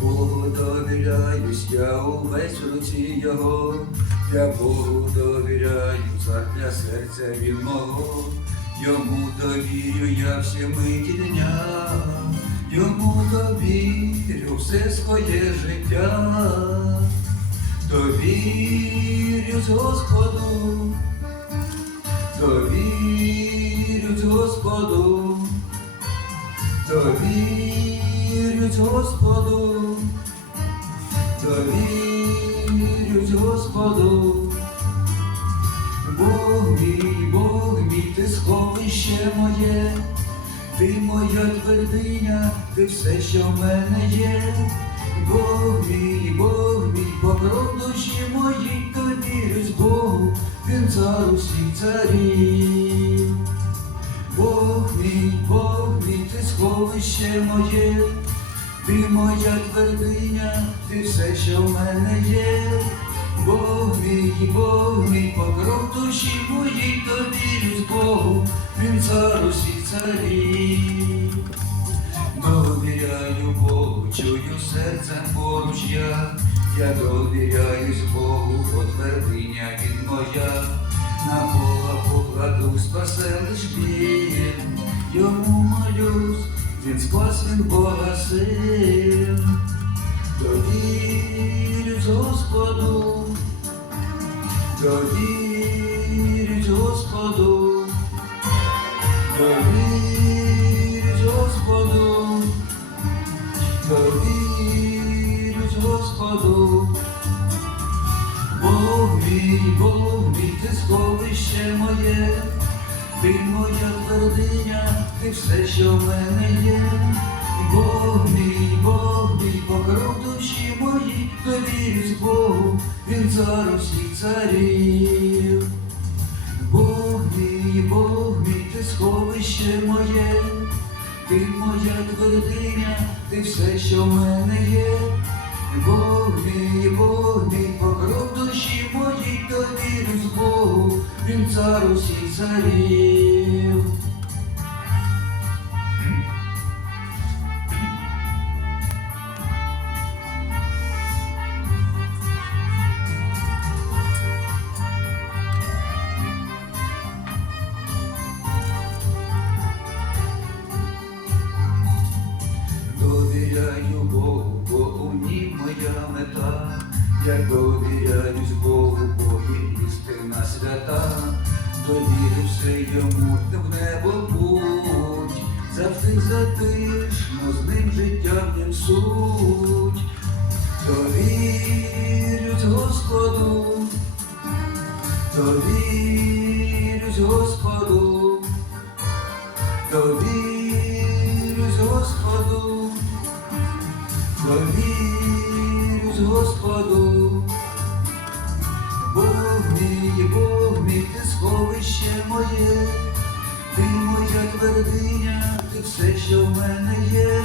Богу довіряюсь, я увесь в руці його, я Богу довіряю, цар для серця він мого, йому довірю я всі миті дня, йому довірю все своє життя, довірюсь Господу, довірюсь Господу. Довірюсь Господу, довірюсь Господу, Бог мій, Бог мій, ти сховище моє, ти моя твердиня, ти все, що в мене є, Бог мій, Бог мій, покров душі моїй, довірюсь Богу, він цар усіх царів. Бог мій, Бог мій, ти сховище моє, ти моя твердиня, ти все, що в мене є. Бог мій, Бог мій, покров душі моїй, довірюсь Богу, він цар усіх царів. Довіряю Богу, чую серцем поруч я, я довіряюсь Богу, бо твердиня він моя, на Бога покладу, спасе лиш він, йому молюсь, він спас він Бога син, довірюсь Господу, довірюсь Господу. Довірюсь Господу, довірюсь Господу, Бог мій, Бог мій, ти сховище моє, ти моя твердиня, ти все, що в мене є. Бог мій, Бог мій, покров душі мої, довірюсь Богу, він цар усіх царів. Бог мій, Бог мій, ти сховище моє, ти моя твердиня, ти все, що в мене є. Бог мій, Бог царів. Довіряю Богу, бо у ній моя мета. Я довіряюсь Богу, бо є істина свята. Довірю все йому в небо путь, завжди затишно, з ним життя в нім суть. Довірюсь Господу, довірюсь Господу, довірюсь Господу, довірюсь Господу, моє, ти моя твердиня, ти все, що в мене є.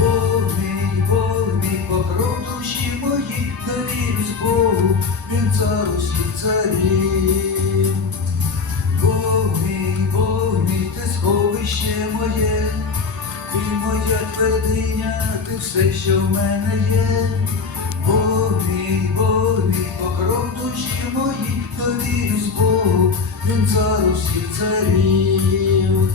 Бог мій, Бог мій, покров душі мої, довірюсь Богу, він цар усіх царів. Бог мій, Бог мій, ти сховище моє, ти моя твердиня, ти все, що в мене є. Бог мій, Бог мій, покров душі мої, довірюсь Богу, він цар усіх царів.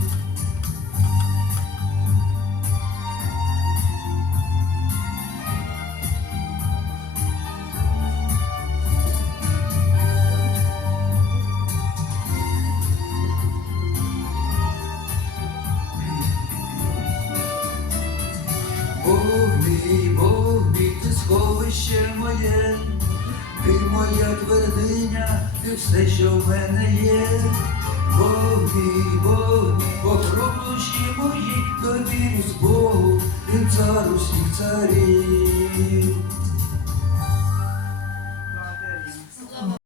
Бог мій, Бог мій, ти сховище моє, ти моя твердиня, ти все, що в мене є. Бог мій, Бог мій, покров душі мої, довірюсь Богу, він цар усіх царів.